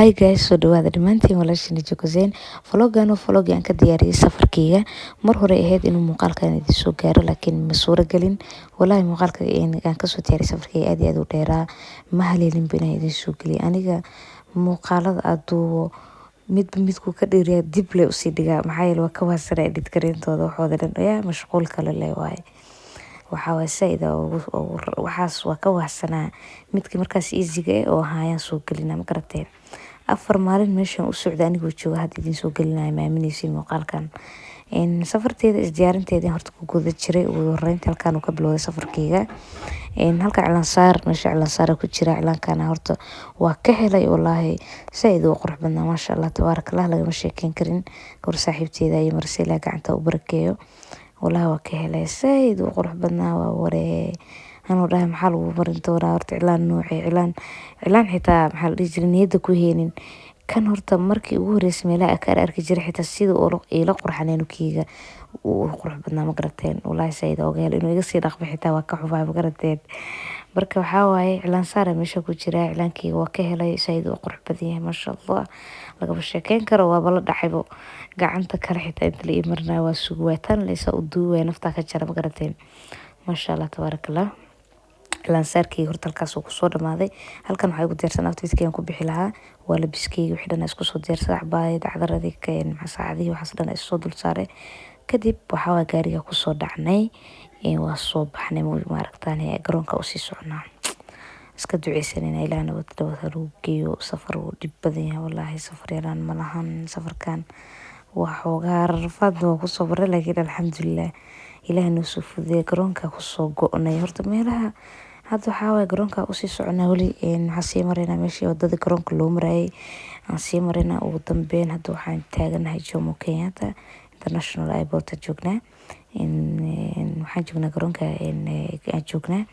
Hi guys, soo dhawaada dhamaantiin walaashina Jokoseen. Vloggan waa vlog aan ka diyaariyay safarkayga. Mar hore ahayd inuu muuqaalkan idin soo gaaro laakiin ma suura gelin. Wallahi muuqaalka aan ka soo diyaariyay safarkayga aad iyo aad u dheeraa. Ma haleelin inaan idin soo geliyo. Aniga muuqaalada aad duubo midku ka dheeriya dib le u sii dhigaa. Maxaa yeelay waa ka waasana edit gareentooda waxooda dhan ayaa mashquul kale leh waaye. Waxaa waa saida waxaas waa ka waahsanaa midkii markaas easy-ga oo hayaan soo gelina ma garateen. 4 maalin meeshan u socda anigoo jooga had idin soo gelinaya maaminaysiin muuqaalkan. Safarteeda isdiyaarinteeda horta ku guda jiray ugu horeynta halkaan uu ka bilowday safarkayga. Halka cilaan meesha cilaan ku jira cilaankana horta waa ka helay wallahi said u qurux badnaa maasha Allah tabarakallah lagama sheekeyn karin gabar saaxiibteeda iyo Marseela gacanta u barakeeyo. والله وكهلا سيد وقرح بدنا ووري أنا وراها محل ومرن تورا ورت إعلان نوعي إعلان حتى محل رجلين يدك وهين كان هرت مركي ورس ملا أكار أركي جري حتى السيد وأروح إلى قرح عنين وكيجا وقرح بدنا مقرتين والله سيد وقال إنه يقصي رقبة حتى وكحوا مقرتين بركة وحاوي إعلان صار مش أقول جرا إعلان كي وكهلا سيد وقرح بديه ما شاء الله لقى بالشكين كروا بلد حبو gacanta kale xitaa inta la imarnaa waa sugwaataan laysa u duuway nafta ka jara magarateen masha Allah tabarakallah lansaarkii horta halkaas uu ku soo dhamaaday halkan waxa ugu diyaarsan outfit-keen ku bixi lahaa waa labiskeyga wixii dhan isku soo diyaarsan cabaayad cadaradii keen masaacadii waxaas dhan isoo dul saaray kadib waxa waa gaariga ku soo dhacnay waa soo baxnay maaragtaan garoonka u sii socnaa iska duceysanayna ilaa nabad lagu geeyo safar uu dhib badan yahay wallahi safar yaraan ma lahan safarkan waxoogaa rafaad waa ku soo baray laakiin alxamdulillah ilaahay noo soo fududeeyay garoonka ku soo go'nay horta meelaha hadda waxaa waay garoonka u sii soconaa weli waxaan sii maraynaa meeshii wadada garoonka loo marayay aan sii maraynaa ugu dambeyn hadda waxaan taaganahay Jomo Kenyatta International Airport joognaa waxaan joognaa garoonka aan joognaa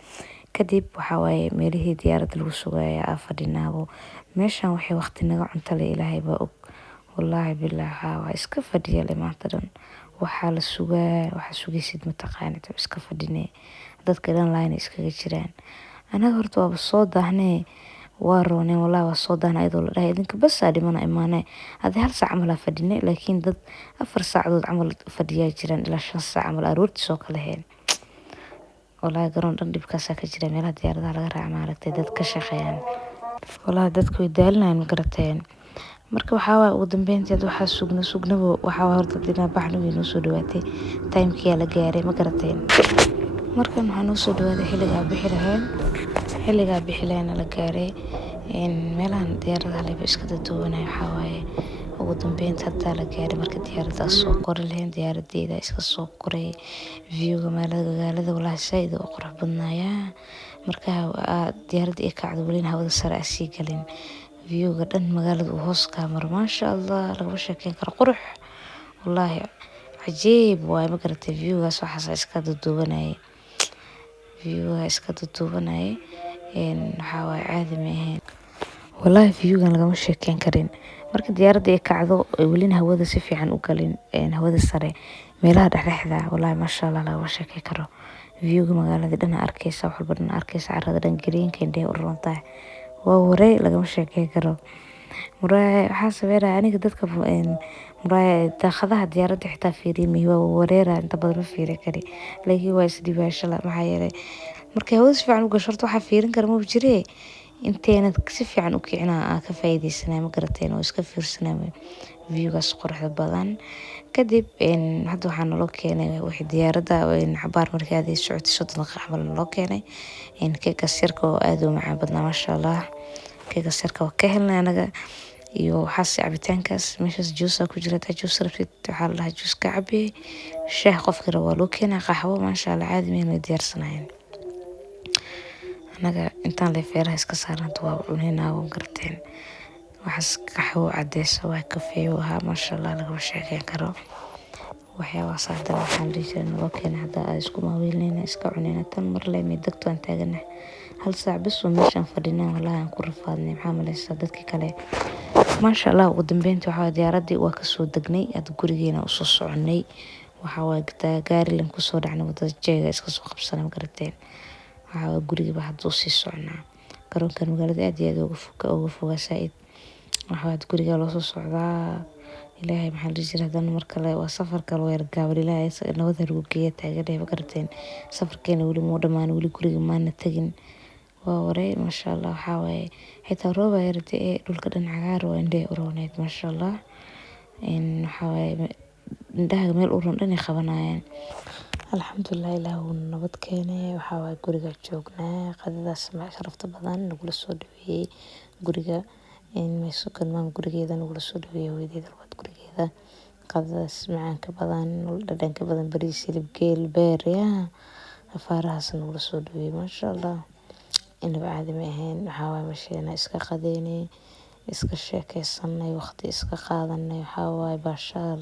kadib waxaa waaye meelihii diyaaradda lagu sugayay fadhinaabo meeshan waxay waqti naga cunto leh ilaahay baa og والله بالله waa iska fadhiya maanta dhan waxa la sugaa waxa sugaysid mataqaanid iska fadhinay dadka dhan line iskaga jiraan anaga horta waa soo daahnay waa roonay wallahi waa soo daahnay idoo la dhahay idinka bas dhimana imaanay hadii hal saac camal fadhinay laakiin dad 4 saacadood camal fadhiya jiraan ilaa 5 saac camal aroorti soo kala heen wallahi garoon dhan dhibkaas ka jira meelaha diyaaradaha laga raac maaragtay dad ka shaqeeyaan wallahi dadku way daalinayaan garateen marka waxaa waa ugu dambeynteed waxaa sugnaba waxaa horta dinaa baxnu inoo soo dhawaatay timekii la gaaray ma garateen markan waxaa noo soo dhawaaday xilliga bixi lahayn la gaaray meelahan diyaaradaha la iska dadoobanay waxaa waaye ugu dambeynta hadda la gaaray marka diyaarada soo kori lahayn diyaaradeeda iska soo koray view-ga magaalada wallahi said oo qurux badnaaya marka diyaarada ay kacdo wali hawada sare asii galin view-ga dhan magaalada uu hoos ka mar ma sha Allah laga sheekeyn karo qurux wallahi cajiib waay ma garatay view-gaas waxa iska duubanay waxa waay caadi ma ahayn wallahi view-gan laga sheekeyn karin marka diyaaradda ay kacdo wali hawada si fiican u galin hawada sare meelaha dhexda wallahi ma sha Allah laga sheekeyn karo view-ga magaalada dhan arkaysa wax walba dhan arkaysa carrada dhan greenka indhe u roontahay waa wareey laga sheekeyn karo muraay waxa sameeyaa aniga dadka muraay daaqadaha diyaaradda xitaa fiirimay waa wareera inta badan ma fiiri kari laakiin waa isdiibaasho la maxaa yeelay markay hawada si fiican u gasho waxa fiirin kara ma jiree inteena si fiican u kicinaa ka faa'iideysanaa ma garateen oo iska fiirsanaa view-gaas quruxda badan kadib hadda waxaa naloo keenay wixii diyaaradda cabaar markii aad socotay 30 daqiiqo camal naloo keenay keeka sirka oo aad u macaan badnaa masha Allah keeka sirka waa ka helnay anaga iyo waxaas cabitaankaas meeshaas juice ku jira juice rabtid waxa la juice ka cabi shaah qofkii rabo loo keenay qaxwo masha Allah caadi meel diyaarsanayn anaga intaan la feeraha iska saaran waa cunina oo garteen waxaas qaxwo cadeys waa kafee waxa masha Allah laga sheekeyn karo waxyaabo saada waxaan dhisan loo keenay hada isku maaweelnayna iska cunina tan mar leh mid dadku aan taagana hal saac bas oo meeshan fadhinaa wallahi aan ku rafaadnay maxaa malaysa dadkii kale masha Allah ugu dambeyntii waxa diyaaradii waa ka soo dagnay ad gurigeena u soo soconay waxa waa gaari lan ku soo dhacnay wadada jeega iska soo qabsanay ma garateen waxa guriga hadda u sii soconaa garoonka magaalada aad iyo aad uga fogaa said waxaad guriga loo soo socdaa. Ilaahay maxaa la dhihi jiray haddana mar kale waa safar kale oo yar gaaban. Ilaahay nabad ha nagu geeyo taageero ma garateen. Safarkeena weli muu dhamaan, weli guriga maana tagin. waa waray maasha Allah. Waxaa waaye xitaa roob ayaa yartay dhulka dhan cagaar waa indhahay u rooneyd maasha Allah. waxaa waaye indhaha meel u roon dhan ay qabanayaan. alxamdulilah ilaah wuu nabad keenay. waxaa waaye guriga joognaa, qadadaas sharafta badan nagula soo dhaweeyey guriga meesukan maam gurigeeda nagula soo dhaweeyey hooyadeeda labaad gurigeeda. qadadaas macaanka badan dhadhanka badan bariis hilib geel beer yaa afaarahaas nagula soo dhaweeyey maasha Allah. inaba caadi ma ahayn. waxaa waaye meesheena iska qadeynay, iska sheekeysanay, waqti iska qaadanay. waxaa waaye baashaal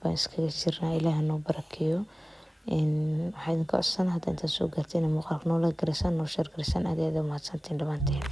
baan iskaga jirnaa. ilaah noo barakeeyo. waxaa idinka codsanaa hadda intaad soo gaartay inay muuqaalka noola garisaan, noo sheer garisaan. aad iyo aad umahadsantiin dhammaantiin.